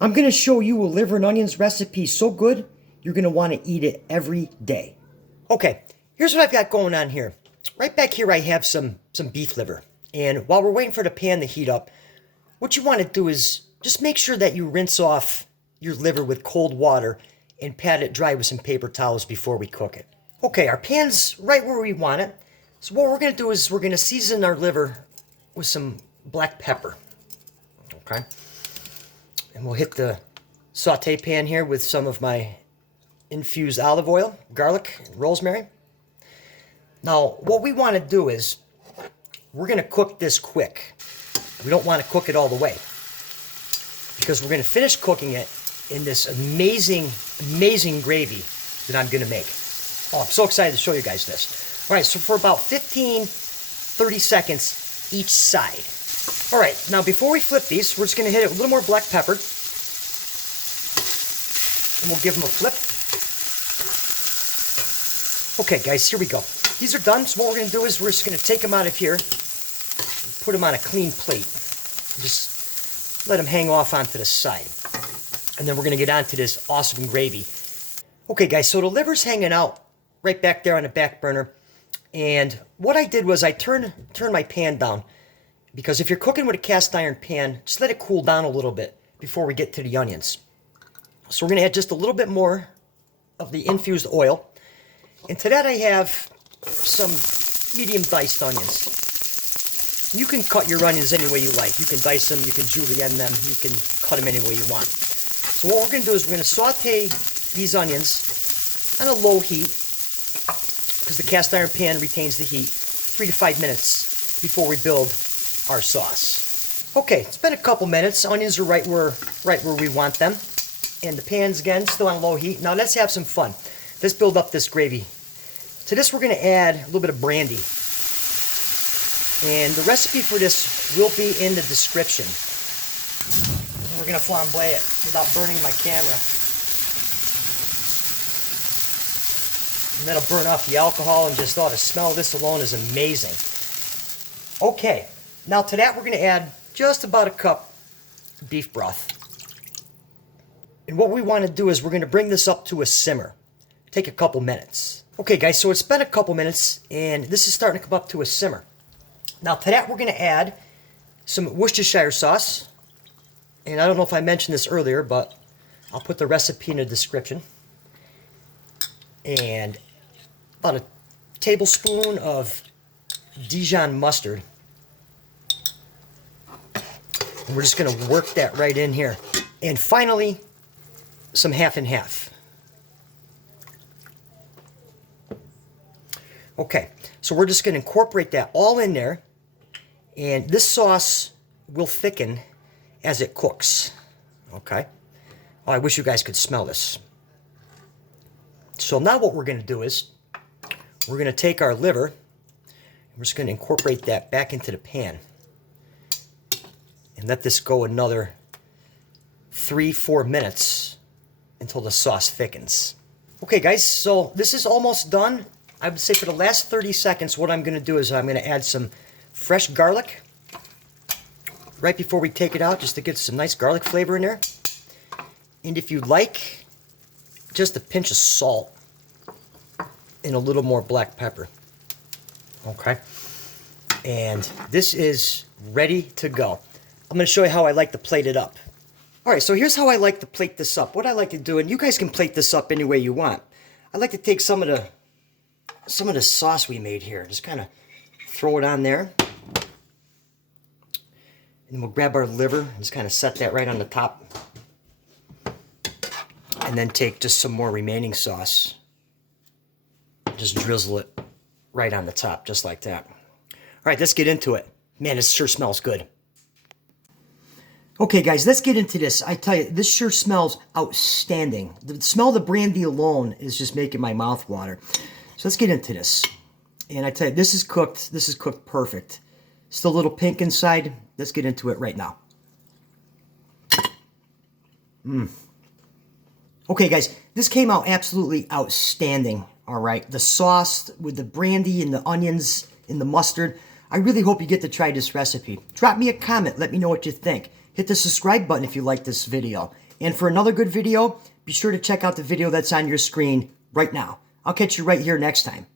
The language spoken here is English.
I'm going to show you a liver and onions recipe so good, you're going to want to eat it every day. Okay, here's what I've got going on here. Right back here I have some beef liver. And while we're waiting for the pan to heat up, what you want to do is just make sure that you rinse off your liver with cold water and pat it dry with some paper towels before we cook it. Okay, our pan's right where we want it. So what we're going to do is we're going to season our liver with some black pepper. Okay? And we'll hit the saute pan here with some of my infused olive oil, garlic, and rosemary. Now, what we want to do is we're going to cook this quick. We don't want to cook it all the way because we're going to finish cooking it in this amazing, amazing gravy that I'm going to make. Oh, I'm so excited to show you guys this. All right, so for about 15, 30 seconds each side. All right, now before we flip these, we're just going to hit it with a little more black pepper. And we'll give them a flip. Okay, guys, here we go. These are done, so what we're going to do is we're just going to take them out of here and put them on a clean plate. Just let them hang off onto the side. And then we're going to get on to this awesome gravy. Okay, guys, so the liver's hanging out right back there on the back burner. And what I did was I turned my pan down. Because if you're cooking with a cast iron pan, just let it cool down a little bit before we get to the onions. So we're going to add just a little bit more of the infused oil. And to that I have some medium diced onions. You can cut your onions any way you like. You can dice them, you can julienne them, you can cut them any way you want. So what we're going to do is we're going to saute these onions on a low heat, because the cast iron pan retains the heat, 3 to 5 minutes before we build our sauce. Okay, it's been a couple minutes. Onions are right where we want them. And the pan's, again, still on low heat. Now let's have some fun. Let's build up this gravy. To this we're going to add a little bit of brandy. And the recipe for this will be in the description. We're going to flambe it without burning my camera. And that'll burn off the alcohol, and just the smell of this alone is amazing. Okay, now to that we're going to add just about a cup of beef broth. And what we want to do is we're going to bring this up to a simmer. Take a couple minutes. Okay, guys, so it's been a couple minutes, and this is starting to come up to a simmer. Now to that we're going to add some Worcestershire sauce. And I don't know if I mentioned this earlier, but I'll put the recipe in the description. And about a tablespoon of Dijon mustard. And we're just going to work that right in here. And finally, some half and half. Okay, so we're just going to incorporate that all in there. And this sauce will thicken as it cooks. Okay? Oh, I wish you guys could smell this. So now what we're going to do is we're going to take our liver, and we're just going to incorporate that back into the pan and let this go another 3-4 minutes until the sauce thickens. Okay, guys, so this is almost done. I would say for the last 30 seconds, what I'm going to do is I'm going to add some fresh garlic right before we take it out, just to get some nice garlic flavor in there. And if you'd like, just a pinch of salt and a little more black pepper. Okay? And this is ready to go. I'm going to show you how I like to plate it up. Alright, so here's how I like to plate this up. What I like to do, and you guys can plate this up any way you want. I like to take some of the sauce we made here. Just kind of throw it on there. And we'll grab our liver and just kind of set that right on the top. And then take just some more remaining sauce. Just drizzle it right on the top, just like that. Alright, let's get into it. Man, this sure smells good. Okay, guys, let's get into this. I tell you, this sure smells outstanding. The smell of the brandy alone is just making my mouth water. So let's get into this. And I tell you, this is cooked. This is cooked perfect. Still a little pink inside. Let's get into it right now. Okay, guys, this came out absolutely outstanding. All right, the sauce with the brandy and the onions and the mustard. I really hope you get to try this recipe. Drop me a comment. Let me know what you think. Hit the subscribe button if you like this video. And for another good video, be sure to check out the video that's on your screen right now. I'll catch you right here next time.